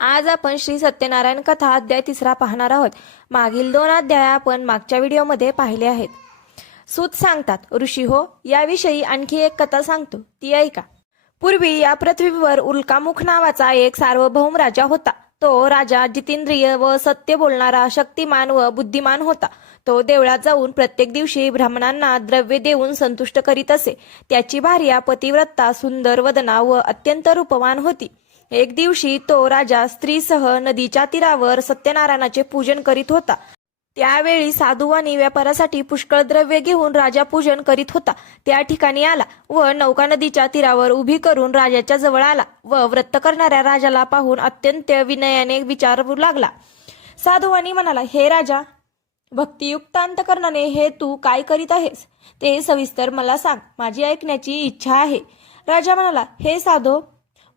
आज आपण श्री सत्यनारायण कथा अध्याय 3 पाहणार आहोत। मागील 2 अध्याय आपण मागच्या व्हिडिओमध्ये पाहिले आहेत। सूत सांगतात, ऋषी हो, याविषयी आणखी एक कथा सांगतो, ती ऐका। पूर्वी या पृथ्वीवर उल्कामुख नावाचा एक सार्वभौम राजा होता। तो राजा जितेंद्रिय व सत्य बोलणारा, शक्तिमान व बुद्धिमान होता। तो देवळात जाऊन प्रत्येक दिवशी ब्राह्मणांना द्रव्य देऊन संतुष्ट करीत असे। त्याची भार्या पतिव्रता, सुंदर वदना व अत्यंत रूपवान होती। एक दिवशी तो राजा स्त्रीसह नदीच्या तीरावर सत्यनारायणाचे पूजन करीत होता। त्यावेळी साधुवानी व्यापारासाठी पुष्कळ द्रव्य घेऊन राजा पूजन करीत होता। त्या ठिकाणी आला व नौका नदीच्या तीरावर उभी करून राजाच्या जवळ आला व व्रत करणाऱ्या राजाला पाहून अत्यंत विनयाने विचारू लागला। साधुवानी म्हणाला, हे राजा, भक्तियुक्त अंतकरणाने हे तू काय करीत आहेस ते सविस्तर मला सांग, माझी ऐकण्याची इच्छा आहे। राजा म्हणाला, हे साधो,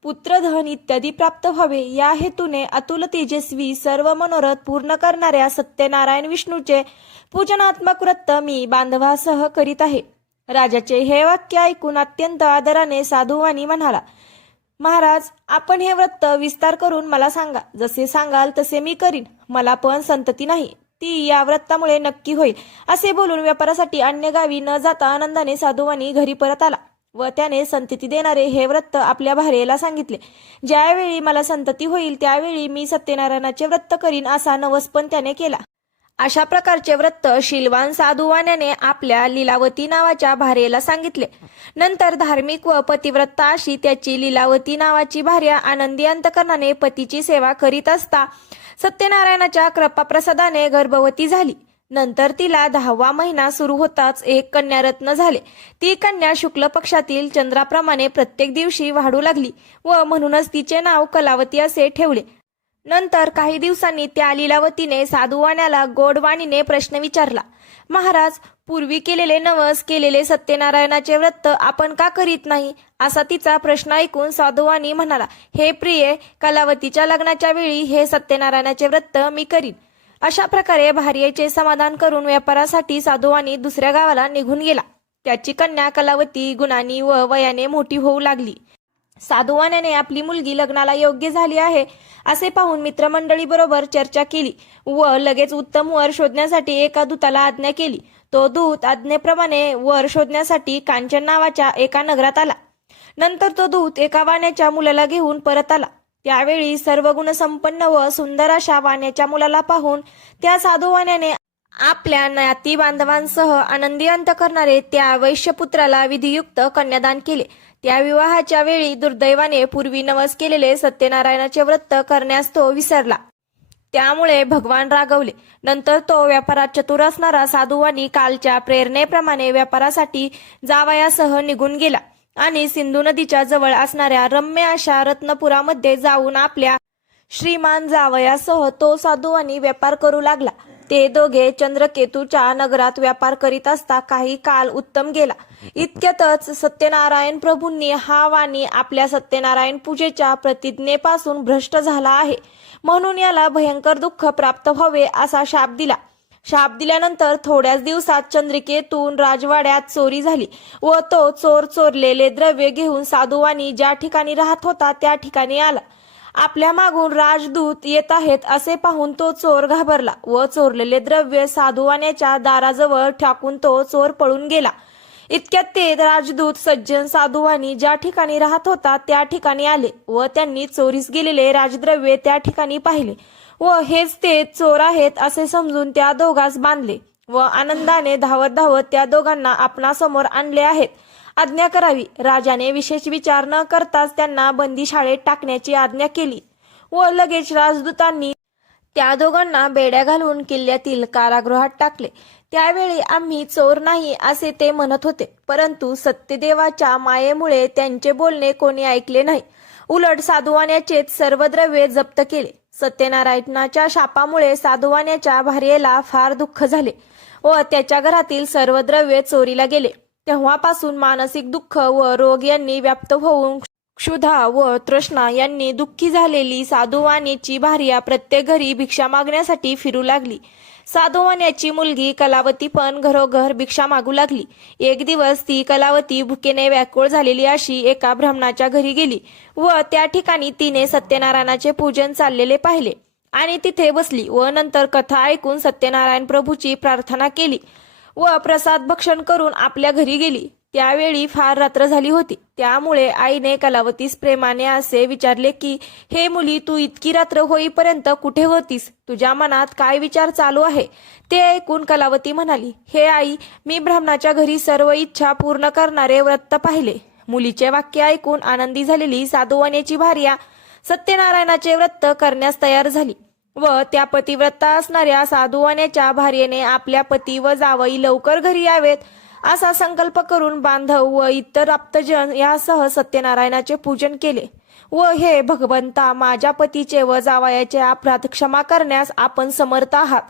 पुत्र, धन इत्यादी प्राप्त व्हावे या हेतूने अतुल तेजस्वी सर्व मनोरथ पूर्ण करणाऱ्या सत्यनारायण विष्णूचे पूजनात्मक व्रत मी बांधवासह करीत आहे। राजाचे हे वाक्य ऐकून अत्यंत आदराने साधुवानी म्हणाला, महाराज, आपण हे व्रत विस्तार करून मला सांगा। जसे सांगाल तसे मी करीन। मला पण संतती नाही, ती या व्रतामुळे नक्की होईल। असे बोलून व्यापारासाठी अन्य गावी न जाता आनंदाने साधुवानी घरी परत आला व त्याने संतती देणारे हे व्रत आपल्या भार्येला सांगितले। ज्यावेळी मला संतती होईल त्यावेळी मी सत्यनारायणाचे व्रत करीन असा नवसपण त्याने केला। अशा प्रकारचे व्रत शीलवान साधुवान्याने आपल्या लीलावती नावाच्या भार्येला सांगितले। नंतर धार्मिक व पतिव्रता अशी त्याची लीलावती नावाची भार्या आनंदी अंतकरणाने पतीची सेवा करीत असता सत्यनारायणाच्या कृपाप्रसादाने गर्भवती झाली। नंतर तिला 10वा महिना सुरू होताच एक कन्यारत्न झाले। ती कन्या शुक्ल पक्षातील चंद्राप्रमाणे प्रत्येक दिवशी वाढू लागली व म्हणूनच तिचे नाव कलावती असे ठेवले। नंतर काही दिवसांनी त्या लीलावतीने साधुवाण्याला गोडवाणीने प्रश्न विचारला, महाराज, पूर्वी केलेले नवस केलेले सत्यनारायणाचे व्रत आपण का करीत नाही? असा तिचा प्रश्न ऐकून साधुवानी म्हणाला, हे प्रिये, कलावतीच्या लग्नाच्या वेळी हे सत्यनारायणाचे व्रत मी करीन। अशा प्रकारे भार्येचे समाधान करून व्यापारासाठी साधुवानी दुसऱ्या गावाला निघून गेला। त्याची कन्या कलावती गुणांनी व वयाने मोठी होऊ लागली। साधुवान्याने आपली मुलगी लग्नाला योग्य झाली आहे असे पाहून मित्रमंडळी बरोबर चर्चा केली व लगेच उत्तम वर शोधण्यासाठी एका दूताला आज्ञा केली। तो दूत आज्ञेप्रमाणे वर शोधण्यासाठी कांचन नावाच्या एका नगरात आला। नंतर तो दूत एका वाण्याच्या मुलाला घेऊन परत आला। त्यावेळी सर्व गुणसंपन्न व सुंदर अशा वाण्याच्या मुलाला पाहून त्या साधुवाण्याने आपल्या नाती बांधवांसह आनंदी अंतकरणाने त्या वैश्यपुत्राला विधियुक्त कन्यादान केले। त्या विवाहाच्या वेळी दुर्दैवाने पूर्वी नवस केलेले सत्यनारायणाचे व्रत करण्यास तो विसरला। त्यामुळे भगवान रागवले। नंतर तो व्यापारात चतुर असणारा साधुवानी कालच्या प्रेरणेप्रमाणे व्यापारासाठी जावयासह निघून गेला आणि सिंधू नदीच्या जवळ असणाऱ्या रम्य अशा रत्नपुरामध्ये जाऊन आपल्या श्रीमान जावयासह तो साधुवानी व्यापार करू लागला। ते दोघे चंद्रकेतूच्या नगरात व्यापार करीत असता काही काल उत्तम गेला। इतक्यातच सत्यनारायण प्रभूंनी हा वाणी आपल्या सत्यनारायण पूजेच्या प्रतिज्ञेपासून भ्रष्ट झाला आहे, म्हणून याला भयंकर दुःख प्राप्त व्हावे असा शाप दिला। शाप दिल्यानंतर थोड्याच दिवसात चंद्रिकेतून राजवाड्यात चोरी झाली व तो चोर चोरलेले द्रव्य घेऊन साधुवानी ज्या ठिकाणी राहत होता त्या ठिकाणी आला। आपल्या मागून राजदूत येत आहेत असे पाहून तो चोर घाबरला व चोरलेले द्रव्य साधुवाण्याच्या दाराजवळ टाकून तो चोर पळून गेला। इतक्यात ते राजदूत सज्जन साधुवानी ज्या ठिकाणी राहत होता त्या ठिकाणी आले व त्यांनी चोरीस गेलेले राजद्रव्य त्या ठिकाणी पाहिले व हेच ते चोर आहेत असे समजून त्या दोघांस बांधले व आनंदाने धावत धावत त्या दोघांना आपणासमोर आणले आहेत। आज्ञा करावी। राजाने विशेष विचार न करताच त्यांना बंदीशाळेत टाकण्याची आज्ञा केली व लगेच राजदूतांनी त्या दोघांना बेड्या घालून किल्ल्यातील कारागृहात टाकले। त्यावेळी आम्ही चोर नाही असे ते म्हणत होते, परंतु सत्यदेवाच्या मायेमुळे त्यांचे बोलणे कोणी ऐकले नाही। उलट साधुवाण्याचेच सर्व द्रव्ये जप्त केले। सत्यनारायणाच्या शापामुळे साधुवाण्याच्या भार्येला फार दुःख झाले व त्याच्या घरातील सर्व द्रव्ये चोरीला गेले। तेव्हापासून मानसिक दुःख व रोग यांनी व्याप्त होऊन क्षुधा व तृष्णा यांनी दुःखी झालेली साधुवानीची भार्या प्रत्येक घरी भिक्षा मागण्यासाठी फिरू लागली। साधुवाण्याची मुलगी कलावती पण घरोघर भिक्षा मागू लागली. एक दिवस ती कलावती भुकेने व्याकुळ झालेली अशी एका ब्राह्मणाच्या घरी गेली व त्या ठिकाणी तिने सत्यनारायणाचे पूजन चाललेले पाहिले आणि तिथे बसली व नंतर कथा ऐकून सत्यनारायण प्रभूची प्रार्थना केली व प्रसाद भक्षण करून आपल्या घरी गेली. त्यावेळी फार रात्र झाली होती. त्यामुळे आईने कलावतीस प्रेमाने असे विचारले की, हे मुली, तू इतकी रात्र होईपर्यंत कुठे होतीस? तुझ्या मनात काय विचार चालू आहे? ते ऐकून कलावती म्हणाली, हे आई, मी ब्राह्मणाच्या घरी सर्व इच्छा पूर्ण करणारे व्रत पाहिले. मुलीचे वाक्य ऐकून आनंदी झालेली साधुवाण्याची भार्या सत्यनारायणाचे व्रत करण्यास तयार झाली व त्या पतिव्रता असणाऱ्या साधुवाण्याच्या भार्येने आपल्या पती व जावई लवकर घरी यावेत असा संकल्प करून बांधव व इतर आप्तजन यासह सत्यनारायणाचे पूजन केले व हे भगवंता, माझ्या पतीचे व जावयाचे अपराध क्षमा करण्यास आपण समर्थ आहात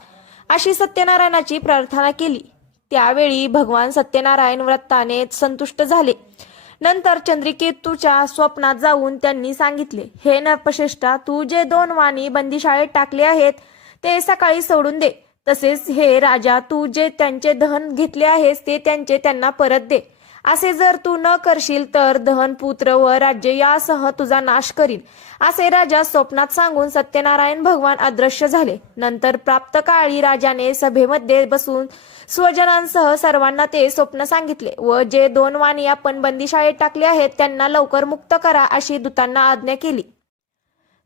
अशी सत्यनारायणाची प्रार्थना केली. त्यावेळी भगवान सत्यनारायण व्रताने संतुष्ट झाले. नंतर चंद्रकेतूच्या स्वप्नात जाऊन त्यांनी सांगितले, हे नरपश्रेष्ठा, तू जे 2 वाणी बंदीशाळेत टाकले आहेत ते सकाळी सोडून दे. तसेच हे राजा, तू जे त्यांचे धन घेतले आहेस ते त्यांना परत दे. असे जर तू न करशील तर धन, पुत्र व राज्य यासह तुझा नाश करील असे राजा स्वप्नात सांगून सत्यनारायण भगवान अदृश्य झाले. नंतर प्राप्त काळी राजाने सभेमध्ये बसून स्वजनांसह सर्वांना ते स्वप्न सांगितले व जे 2 वाणी आपण बंदीशाळेत टाकले आहेत त्यांना लवकर मुक्त करा अशी दूतांना आज्ञा केली.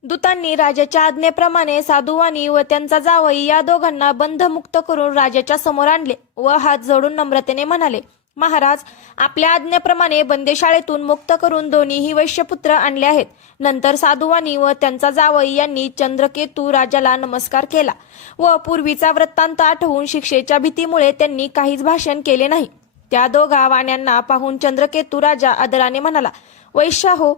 दूतांनी राजाच्या आज्ञेप्रमाणे साधुवाणी व त्यांचा जावई या दोघांना बंधमुक्त करून राजाच्या समोर आणले व हात जोडून नम्रतेने म्हणाले, महाराज, आपल्या आज्ञेप्रमाणे बंदीशाळेतून मुक्त करून दोन्हीही वैश्यपुत्र आणले आहेत. नंतर साधुवाणी व त्यांचा जावई यांनी चंद्रकेतू राजाला नमस्कार केला व पूर्वीचा वृत्तांत आठवून शिक्षेच्या भीतीमुळे त्यांनी काहीच भाषण केले नाही. त्या दोघा वाण्यांना पाहून चंद्रकेतू राजा आदराने म्हणाला, वैश्याहो,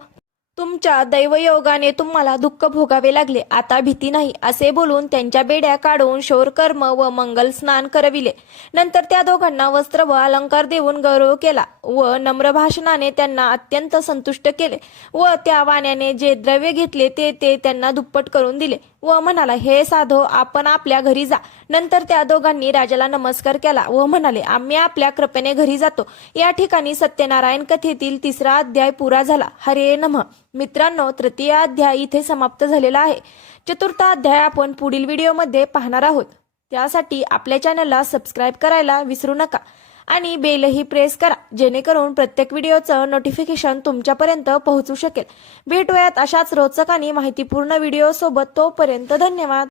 तुमच्या दैवयोगाने तुम्हाला दुःख भोगावे लागले. आता भीती नाही असे बोलून त्यांच्या बेड्या काढून शौरकर्म व मंगल स्नान करविले. नंतर त्या दोघांना वस्त्र व अलंकार देऊन गौरव केला व नम्र भाषणाने त्यांना अत्यंत संतुष्ट केले व त्या वाण्याने जे द्रव्य घेतले ते त्यांना दुप्पट करून दिले व म्हणाला, हे साधो, आपण आपल्या घरी जा. नंतर त्या दोघांनी राजाला नमस्कार केला व म्हणाले, आम्ही आपल्या कृपेने घरी जातो. या ठिकाणी सत्यनारायण कथेतील 3रा अध्याय पुरा झाला. हरे नमः. मित्रांनो, 3य अध्याय इथे समाप्त झालेला आहे. 4था अध्याय आपण पुढील व्हिडिओमध्ये पाहणार आहोत. त्यासाठी आपल्या चॅनलला सबस्क्राईब करायला विसरू नका आणि बेलही प्रेस करा, जेणेकरून प्रत्येक व्हिडिओचं नोटिफिकेशन तुमच्यापर्यंत पोहोचू शकेल. भेटूयात अशाच रोचक आणि माहितीपूर्ण व्हिडिओ सोबत. तोपर्यंत धन्यवाद.